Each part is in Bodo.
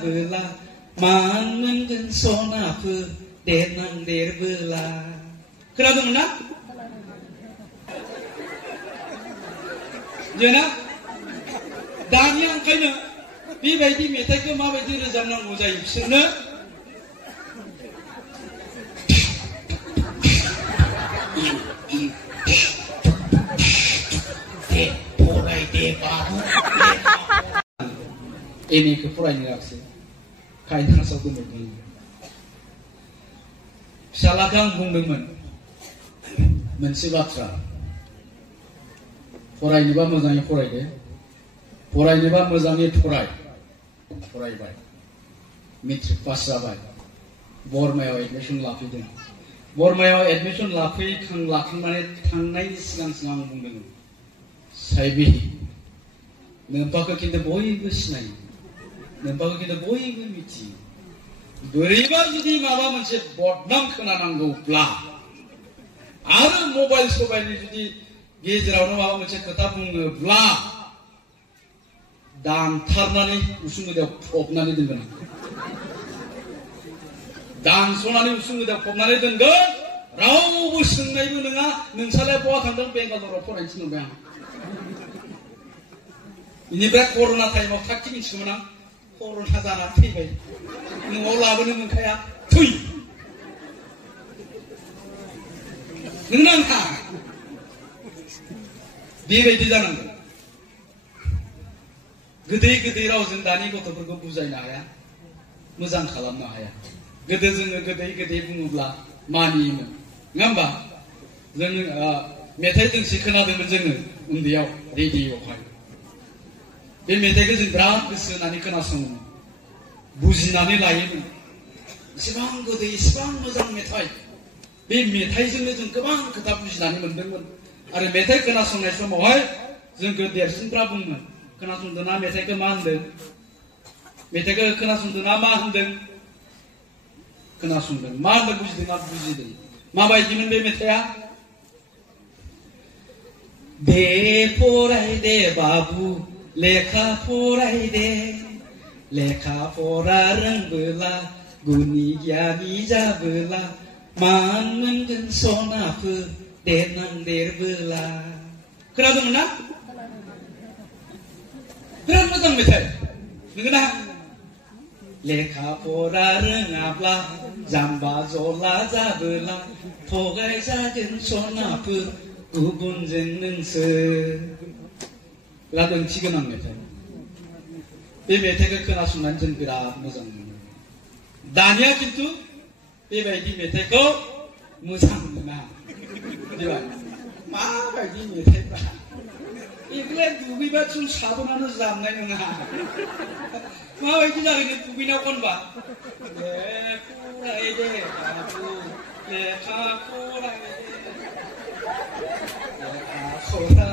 Bela man mengen sonafu denang der bela. Kenapa mana? Jana, dani angkanya, bebaidi metai ke ma baidi rezamnang muzai. Sena, porai de babu. Ini ke porai ni aksi. Kaitan satu mereka. Salahkan bungdemen, mensibatra. Porai ni ba muzai porai de. Porai ni ba muzai porai. Porai baik. Mitri pasra baik. Bormayo admission lafi deng. Bormayo admission lafi kang lafi mana kang nai silang bungdemen. Saibi. Nampak kita boy besnai. Nampak kita boy miti. Beriba jadi maba macam bodnam kena nanggu plah. Ada mobile ni jadi gejar orang maba macam kata pun plah. Dan tharna ni usung dia popna ni dengan. Dan sona ni usung dia popna ni dengan. Rau busung ni pun dengan. Nengsalai bawa tentang bengkal ropor yang sini bang. Ini berat corona time of taktik semua. Corona jana tiba. Ini olah benar mengkaya. Tui. Nengang ha. Dia itu jangan. Gede rau zendani kau tu berku buzai naya. Muzang kalam naya. Gede bungubla mani ini. Ngamba. Zeng metai tu sikana dengan zeng undiau radio kai. Be metai tu berat kesenani kena semua. Buzinani lain. Sebang muzang metai. Be metai zeng kebang kita buzinani mendengar. Ada metai kena semua semua. Zeng dia sendiri bunga. Kena sundana metai ke mandeng. Metai ke kena sundana mandeng. Kena sundana mandeng buzi. Ma baik jimin be metai ya. De porai de babu lekha porai de. Lekha pora rengbelah guni gyani jabelah man mengen sonafu denang derbelah. Kenapa mana? Berat macam metai. Mengenai lekha pora rengablah jamba zola jabelah pogai jagen sonafu ubun jenengse. Lagu ciganang metai. Be metai ke kena sunan jen berat macam. Dania kintu be bayi metai ko macam mana? Dia, mah bayi metai bah. Iklan dubi bacun sabun anu jam nai nengah. Mah bayi kita ini dubi nak kon bah. Pura ide, aku lekha pura ide. Lekha pura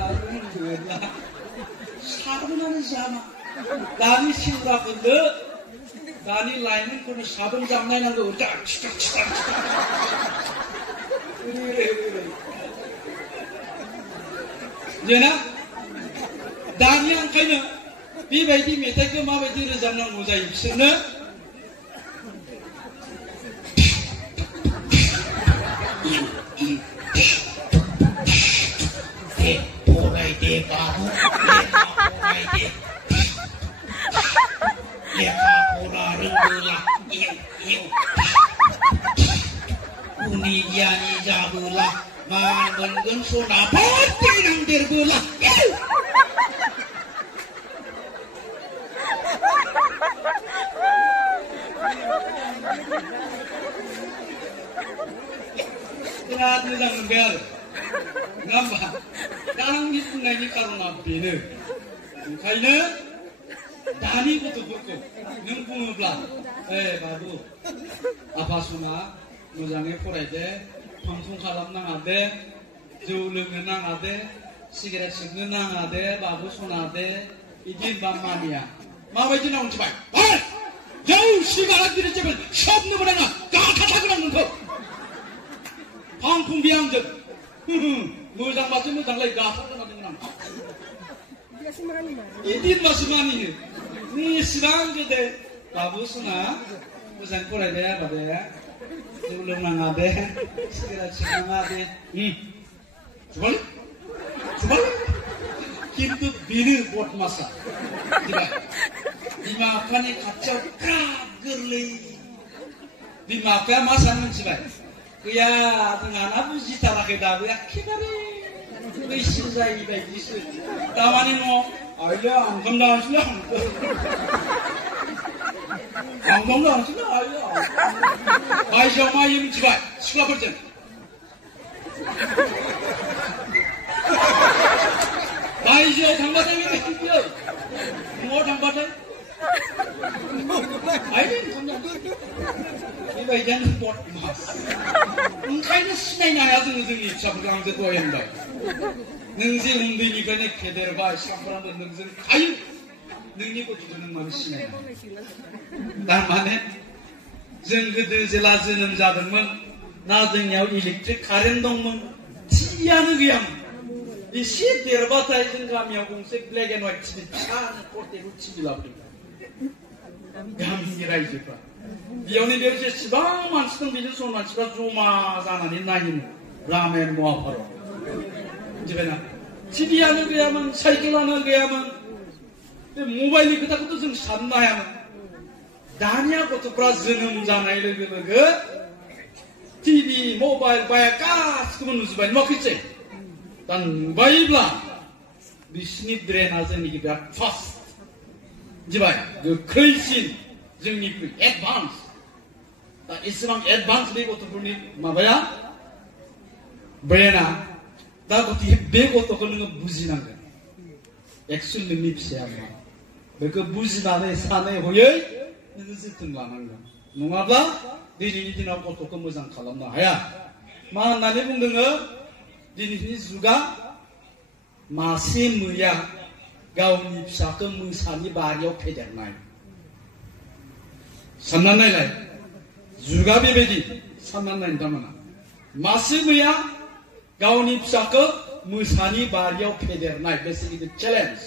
sabun anu jam. Dani siura kunde, Dani lain pun sabun jam nai nanggu. Jana. Dani angkanya, bebaidi metai ke ma baidi rezamnang muzai. Sena, porai de babu, porai de, lekha pora rengbelah, uni gyani jabelah, man mengen sonafu denang derbelah. Berat macam bel, ngapa? Sekarang ni pun lagi karena bina. Kayaknya Dani betul betul, nunggu belah. Babu, apa semua? Muzangnya porai deh, pangtung kalam nang ada, julung nang ada, sigaret sengeng nang ada, babu sona ada, izin bang mania. Mau izin nak ucapkan? Jauh sigaret diri cepet, shop ni berana, kata tak nak nunggu. Pangtung biang je, muzang macam muzang lagi gafar tu macam mana? Izin masih mani ni, ni serang je deh. बाबुसुना मोजां फरायदे आबादे जौ लोंनाङा दे सिगारेट सोबनाङा दे जुबाल जुबाल खिन्थु बेनो बदमासा बिमा बिफानि खाथियाव बिराद गोरलै बिमा बिफाया मा सानो मिथिबाय गैया जोंहाना बुजिथाराखै दाबो एखेबारे बैसो जायै बायदिसो दामानि न'आव आइया ओंखाम जानोसैलै ओंखाम जानोसैलै आइया बायजोआव मायो मिथिबाय सिख्लाफोरजों बायजोआव थांबाथाय बेबायदि बियो न'आव थांबाथाय आइया ओंखाम जानोसै बेबायदियानो बदमास ओंखायनो सिनायनो हाया जोङो जोंनि फिसाफोरखौ आं जे दहाय होनबाय नों जे उन्दैनिफ्रायनो फेदेरबाय सानफ्रामबो नोंजों थायो नोंनि गथ'खौ नों माबोरै सिनायनो थारमाने जों गोदो जेला जोनोम जादोंमोन ना जोंनियाव इलेक्ट्रिक कारेन्ट दंमोन टिभियानो गैयामोन एसे देरबाथाय जों गामियाव गंसे ब्लेक एन्ड व्हाइट टिभि फिसानो पर्टेबल टिभि लाबोदों गामिनि रायजोफ्रा बेयावनो बेयाव जेसेबां मानसि दं बेजों सम मानसिफ्रा जमा जानानै नायोमोन रामायण महाभारत मिथिबायना टिभियानो गैयामोन साइकेलानो गैयामोन बे मबाइलनि खोथाखौथ' जों साननो हायामोन दानिया गथ'फ्रा जोनोम जानाय लोगो लोगो टिभि मबाइल बाया गासिखौबो नुजोबबाय नुवाखैसै दा नुबायब्ला बिसिनि ब्रेना जोंनिखि बिराद फास्ट मिथिबाय गोख्रैसिन जोंनिख्रुइ एडभान्स दा एसेबां एडभान्स बे गथ'फोरनि माबाया ब्रेना दा गतिके बे गथ'खौ नोङो बुजिनांगोन एक्सुअलि नोंनि फिसाया मा बेखौ बुजिनानै सानै हयै नोङो जोथोन लानांगोन नङाब्ला दिनैनि दिनाव गथ'खौ मोजां खालामनो हाया मा होननानै बुंदोङो दिनैनि जुगा मासे मैया गावनि फिसाखौ मोसानि बारियाव फेदेरनाय सानना नायलाय जुगा बेबायदि सानना नाय नोंथांमोना मासे मैया गावनि फिसाखौ मोसानि बारियाव फेदेरनाय बेसे गिदिर चेलेन्ज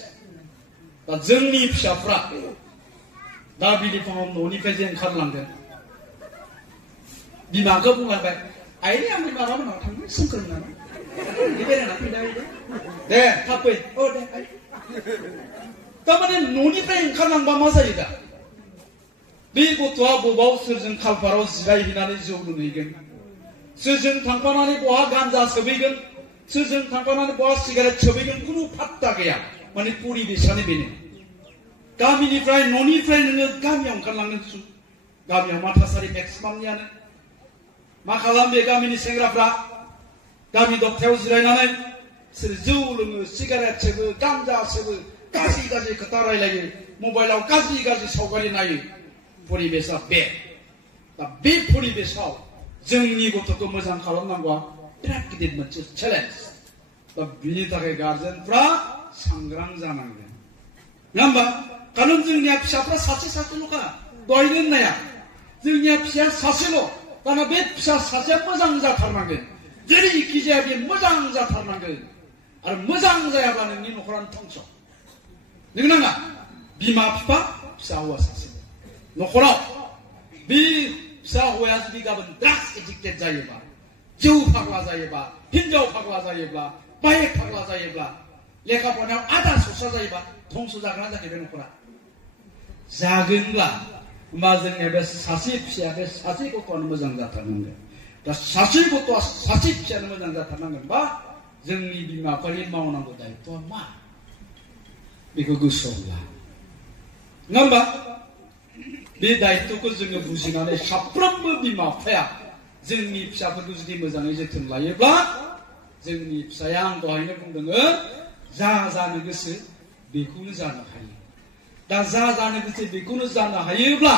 दा जोंनि फिसाफ्रा दा बिलिफाङाव न'निफ्राय जे ओंखारलांगोन बिमाखौ बुंलांबाय आइनि आंनि माबामोनाव थांनो सोमखोर होननानै बेरायना फैबाय दे थाब फै औ दे थारमाने न'निफ्राय ओंखारलांबा मा जायो दा बे गथ'आ बबाव सोरजों खालपाराव जिरायहैनानै जौ लोंहैगोन सोरजों थांफानानै बहा गान्जा सोबहैगोन सोरजों थांफानानै बहा सिगारेट सोबहैगोन खुनु फात्ता गैया माने परिबेसानो बेनो गामिनिफ्राय न'निफ्राय नोङो गामियाव ओंखारलांगोन गामियाव मा थासारि मेक्सिमामनियानो मा खालाम बे गामिनि सेंग्राफ्रा गामि दबथायाव जिरायनानै बिसोर जौ लोङो सिगारेट सोबो गान्जा सोबो गाज्रि गाज्रि खोथा रायलायो मबाइलाव गाज्रि गाज्रि सावगारि नायो परिबेसा बे दा बे परिबेसाव जोंनि गथ'खौ मोजां खालामनांगौआ बिराद गिदिर मोनसे चेलेन्ज दा बिनि थाखाय गार्जेनफ्रा सांग्रां जानांगोन नङा होमबा खारन जोंनिया फिसाफ्रा सासे सासेल'खा दहायनो होननाया जोंनिया फिसाया सासेल' दाना बे फिसा सासेया मोजां जाथारनांगोन जेरैखि जाया बे मोजां जाथारनांगोन आरो मोजां जायाब्ला नोंनि न'खरानो धंस नों नाङा बिमा बिफा फिसा हौवा सासे न'खराव बे फिसा हौवाया जुदि गाबोन ड्राग्स एडिक्टेड जायोबा जौ फाग्ला जायोबा हिनजाव फाग्ला जायोब्ला बाइक फाग्ला जायोब्ला लेखा फरायनायाव आधा ससा जायोबा धंस जागोन ना जायाखै बे न'खरा जागोनब्ला होमबा जोंनिया बे सासे फिसाया बे सासे गथ'आनो मोजां जाथारनांगोन दा सासे गथ'आ सासे फिसायानो मोजां जाथारनांगोन बा जोंनि बिमा बिफानि मावनांगौ दायित्वआ मा बेखौ गोसोआव ला नङा होमबा बे दायित्वखौ जोङो बुजिनानै साफ्रोमबो बिमा बिफाया जोंनि फिसाफोरखौ जुदि मोजाङै जोथोन लायोब्ला जोंनि फिसाया आं दहायनो बुंदोङो जा जानो गोसो बेखौनो जानो हायो दा जा जानो गोसो बेखौनो जानो हायोब्ला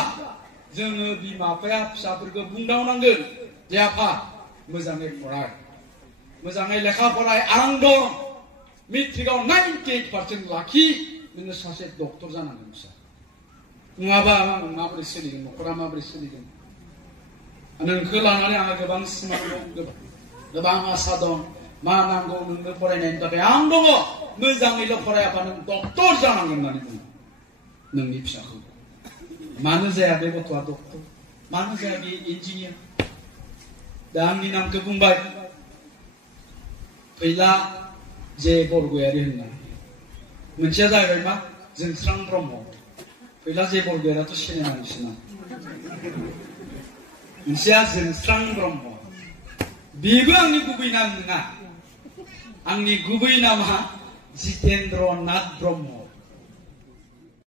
जोङो बिमा बिफाया फिसाफोरखौ बुंदावनांगोन जे आफा मोजाङै फराय मोजाङै लेखा फराय आं दं मेट्रिकआव 98% लाखि नोङो सासे डक्टर जानांगोन फिसा नङाबा आं माबोरै सोलिगोन न'खरा माबोरै सोलिगोन नोंखौ लानानै आंहा गोबां सिमां दं गोबां आसा दं मा नांगौ नोंनो फरायनायनि थाखाय आं दङ मोजाङैल' फरायाबा नों डक्टर जानांगोन होननानै बुङो नोंनि फिसाखौ मानो जाया बे गथ'आ डक्टर मानो जाया बे इन्जिनियार दा आंनि नामखौ बुंबाय फैला जे बरगयारी होनना मोनसेया जाहैबाय मा जोंस्रां ब्रह्म फैला जे बरगयारियाथ' सिनेमा निसिना मोनसेया जोंस्रां ब्रह्म बेबो आंनि गुबै नाम नङा आंनि गुबै नामा जितेन्द्र नाथ ब्रह्म